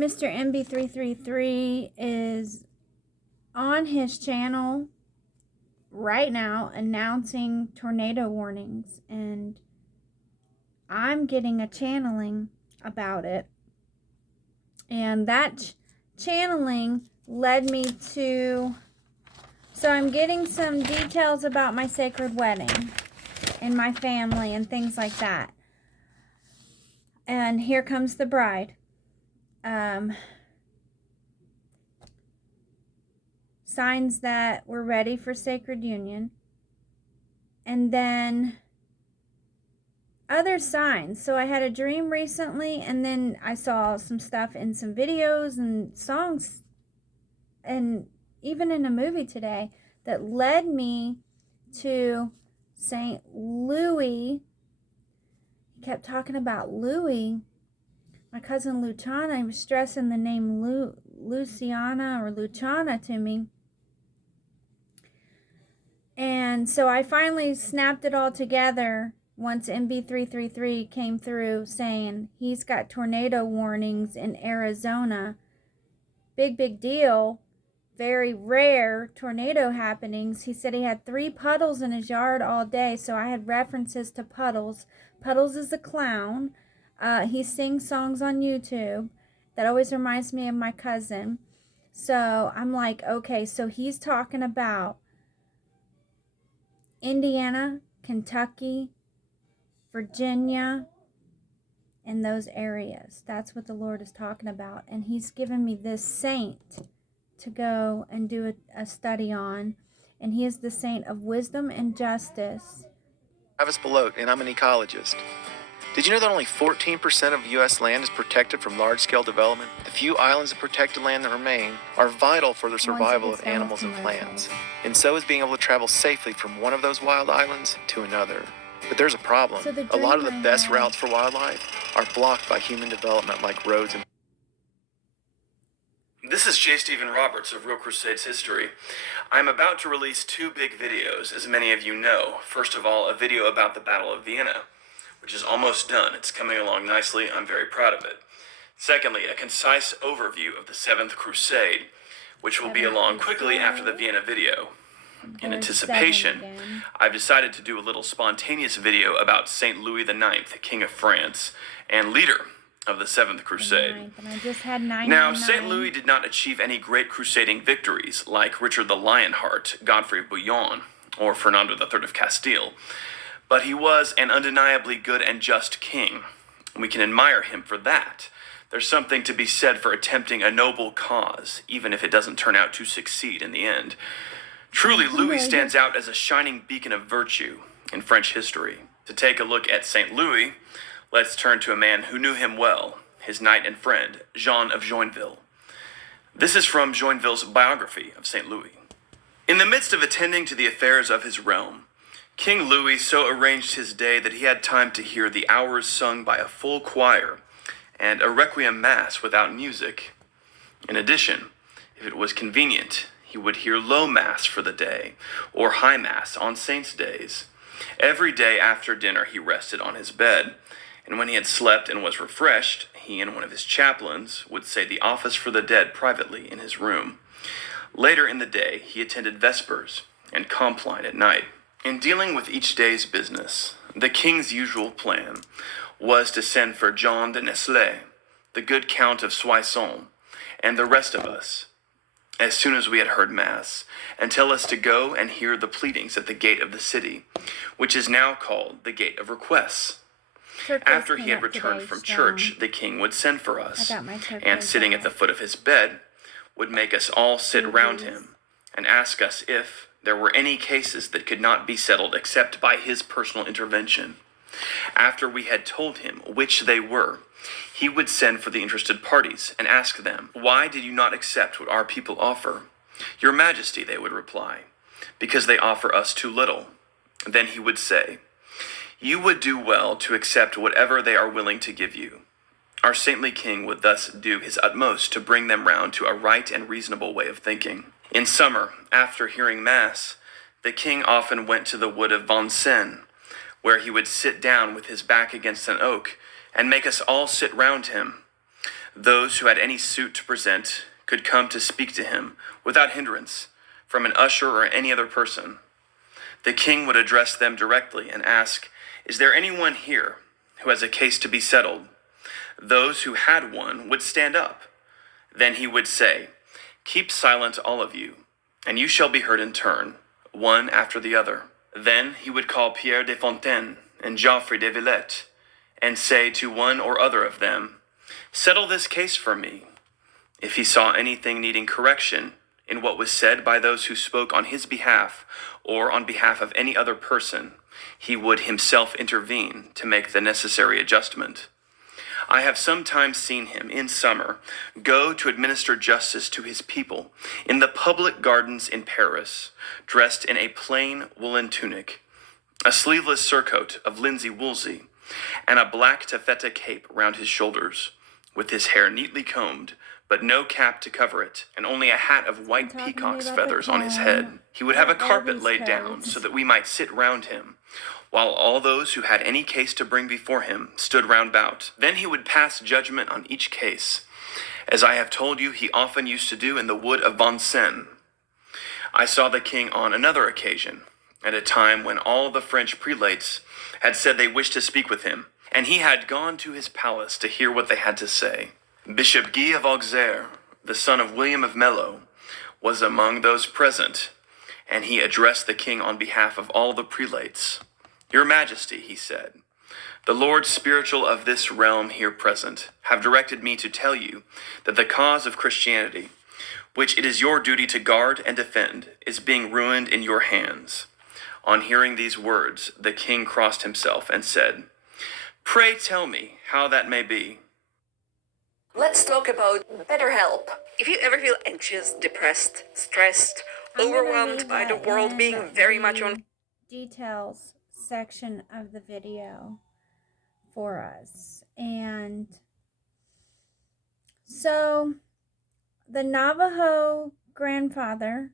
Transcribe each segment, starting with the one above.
Mr. MB333 is on his channel right now announcing tornado warnings, and I'm getting a channeling about it. And that channeling led me to, so I'm getting some details about my sacred wedding and my family and things like that. And here comes the bride. Signs that we're ready for sacred union. And then other signs. So I had a dream recently, and then I saw some stuff in some videos and songs, and even in a movie today, that led me to St. Louis. He kept talking about Louis. My cousin Luciana, he was stressing the name Luciana or Luciana to me. And so I finally snapped it all together once MB333 came through saying he's got tornado warnings in Arizona. Big deal. Very rare tornado happenings. He said he had 3 Puddles in his yard all day, so I had references to Puddles. Puddles is a clown. He sings songs on YouTube. That always reminds me of my cousin. So I'm like, okay, so he's talking about Indiana, Kentucky, Virginia, and those areas. That's what the Lord is talking about. And he's given me this saint to go and do a study on. And he is the saint of wisdom and justice. Travis Belote, and I'm an ecologist. Did you know that only 14% of U.S. land is protected from large-scale development? The few islands of protected land that remain are vital for the survival of animals and plants, and so is being able to travel safely from one of those wild islands to another. But there's a problem. A lot of the best routes for wildlife are blocked by human development, like roads and... This is J. Stephen Roberts of Real Crusades History. I'm about to release 2 big videos, as many of you know. First of all, a video about the Battle of Vienna, which is almost done. It's coming along nicely. I'm very proud of it. Secondly, a concise overview of the 7th Crusade, which will be along quickly after the Vienna video. In anticipation, I've decided to do a little spontaneous video about St. Louis IX, King of France, and leader of the 7th Crusade. Now, St. Louis did not achieve any great crusading victories like Richard the Lionheart, Godfrey of Bouillon, or Fernando III of Castile, but he was an undeniably good and just king. We can admire him for that. There's something to be said for attempting a noble cause, even if it doesn't turn out to succeed in the end. Truly, Louis stands out as a shining beacon of virtue in French history. To take a look at St. Louis, let's turn to a man who knew him well, his knight and friend, Jean of Joinville. This is from Joinville's biography of St. Louis. In the midst of attending to the affairs of his realm, King Louis so arranged his day that he had time to hear the hours sung by a full choir and a requiem mass without music. In addition, if it was convenient, he would hear low mass for the day, or high mass on saints' days. Every day after dinner he rested on his bed, and when he had slept and was refreshed, he and one of his chaplains would say the office for the dead privately in his room. Later in the day he attended vespers and compline at night. In dealing with each day's business, the king's usual plan was to send for John de Nesle, the good Count of Soissons, and the rest of us, as soon as we had heard Mass, and tell us to go and hear the pleadings at the gate of the city, which is now called the Gate of Requests. After he had returned from church, the king would send for us, and sitting at the foot of his bed, would make us all sit round him, and ask us if there were any cases that could not be settled except by his personal intervention. After we had told him which they were, he would send for the interested parties and ask them, "Why did you not accept what our people offer?" "Your Majesty," they would reply, "because they offer us too little." Then he would say, "You would do well to accept whatever they are willing to give you." Our saintly king would thus do his utmost to bring them round to a right and reasonable way of thinking. In summer, after hearing Mass, the king often went to the wood of Vincennes, where he would sit down with his back against an oak and make us all sit round him. Those who had any suit to present could come to speak to him without hindrance from an usher or any other person. The king would address them directly and ask, "Is there anyone here who has a case to be settled?" Those who had one would stand up. Then he would say, "Keep silent, all of you, and you shall be heard in turn, one after the other." Then he would call Pierre de Fontaine and Geoffrey de Villette, and say to one or other of them, "Settle this case for me." If he saw anything needing correction in what was said by those who spoke on his behalf or on behalf of any other person, he would himself intervene to make the necessary adjustment. I have sometimes seen him, in summer, go to administer justice to his people in the public gardens in Paris, dressed in a plain woolen tunic, a sleeveless surcoat of linsey woolsey, and a black taffeta cape round his shoulders, with his hair neatly combed, but no cap to cover it, and only a hat of white peacock's feathers on his head. He would have a carpet laid down so that we might sit round him, while all those who had any case to bring before him stood round about. Then he would pass judgment on each case, as I have told you he often used to do in the wood of Vincennes. I saw the king on another occasion, at a time when all the French prelates had said they wished to speak with him, and he had gone to his palace to hear what they had to say. Bishop Guy of Auxerre, the son of William of Mello, was among those present, and he addressed the king on behalf of all the prelates. "Your Majesty," he said, "the lords spiritual of this realm here present have directed me to tell you that the cause of Christianity, which it is your duty to guard and defend, is being ruined in your hands." On hearing these words, the king crossed himself and said, "Pray tell me how that may be." Let's talk about BetterHelp. If you ever feel anxious, depressed, stressed, overwhelmed by the world being very much on details section of the video for us. And so the Navajo grandfather,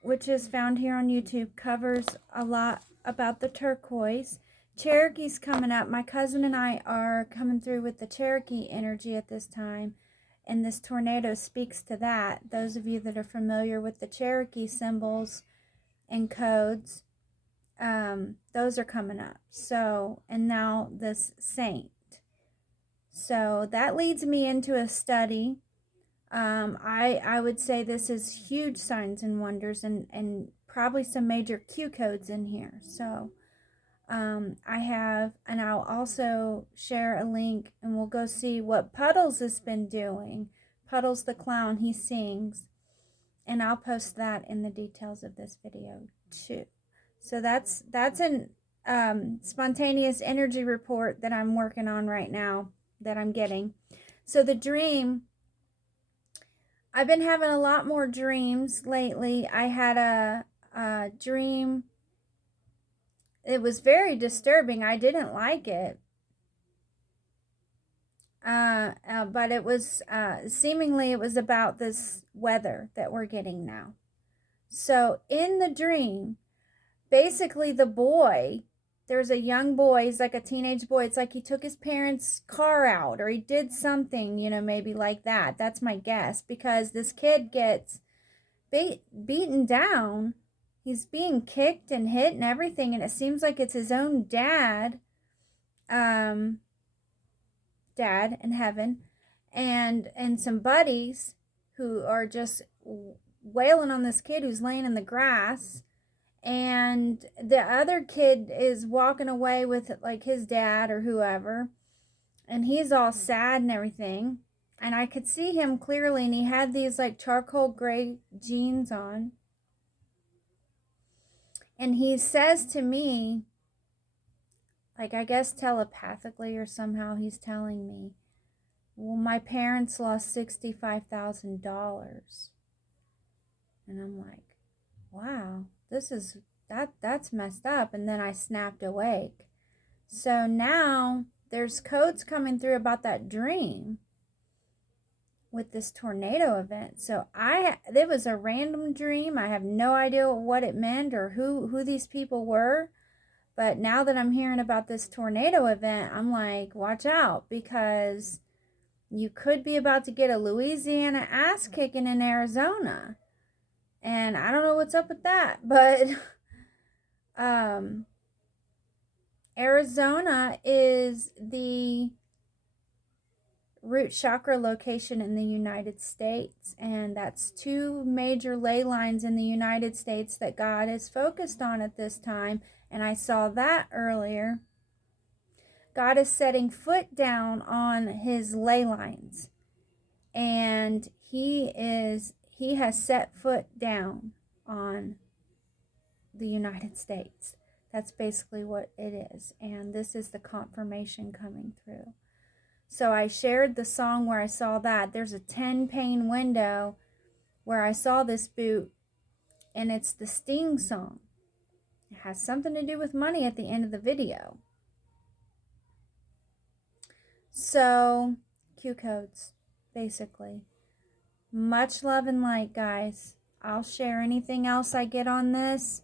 which is found here on YouTube, covers a lot about the turquoise. Cherokee's coming up. My cousin and I are coming through with the Cherokee energy at this time, and this tornado speaks to that. Those of you that are familiar with the Cherokee symbols and codes, those are coming up. So, and now this saint. So that leads me into a study. I would say this is huge signs and wonders, and probably some major Q codes in here. So I have, and I'll also share a link, and we'll go see what Puddles has been doing. Puddles the clown, he sings, and I'll post that in the details of this video too. So that's an spontaneous energy report that I'm working on right now, that I'm getting. So the dream, I've been having a lot more dreams lately. I had a dream. It was very disturbing. I didn't like it. But it was, seemingly it was about this weather that we're getting now. So in the dream, basically the boy, there's a young boy, he's like a teenage boy. It's like he took his parents' car out, or he did something, maybe like that. That's my guess, because this kid gets beaten down. He's being kicked and hit and everything, and it seems like it's his own dad in heaven, and some buddies who are just wailing on this kid who's laying in the grass, and the other kid is walking away with like his dad or whoever, and he's all sad and everything, and I could see him clearly, and he had these like charcoal gray jeans on. And he says to me, like, I guess telepathically or somehow he's telling me, well, my parents lost $65,000. And I'm like, wow, that's messed up. And then I snapped awake. So now there's codes coming through about that dream with this tornado event. So it was a random dream. I have no idea what it meant or who these people were. But now that I'm hearing about this tornado event, I'm like, watch out, because You could be about to get a Louisiana ass kicking in Arizona. And I don't know what's up with that, but Arizona is the root chakra location in the United States, and that's 2 major ley lines in the United States that God is focused on at this time, and I saw that earlier. God is setting foot down on his ley lines, and he has set foot down on the United States. That's basically what it is, and this is the confirmation coming through. So I shared the song where I saw that. There's a 10-pane window where I saw this boot, and it's the Sting song. It has something to do with money at the end of the video. So, Q codes, basically. Much love and light, guys. I'll share anything else I get on this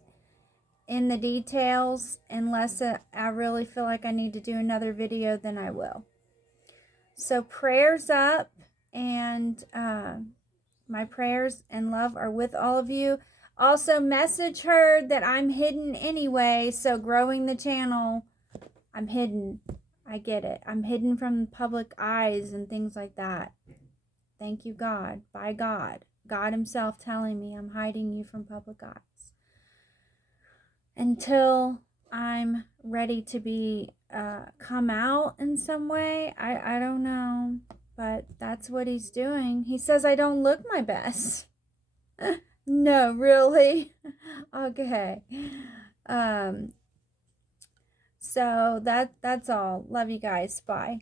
in the details. Unless I really feel like I need to do another video, then I will. So prayers up, and my prayers and love are with all of you. Also, message her that I'm hidden anyway, so growing the channel, I'm hidden. I get it. I'm hidden from public eyes and things like that. Thank you, God. By God. God himself telling me I'm hiding you from public eyes. Until I'm ready to be come out in some way. I don't know, but that's what he's doing. He says I don't look my best. No, really? Okay. So that's all. Love you guys. Bye.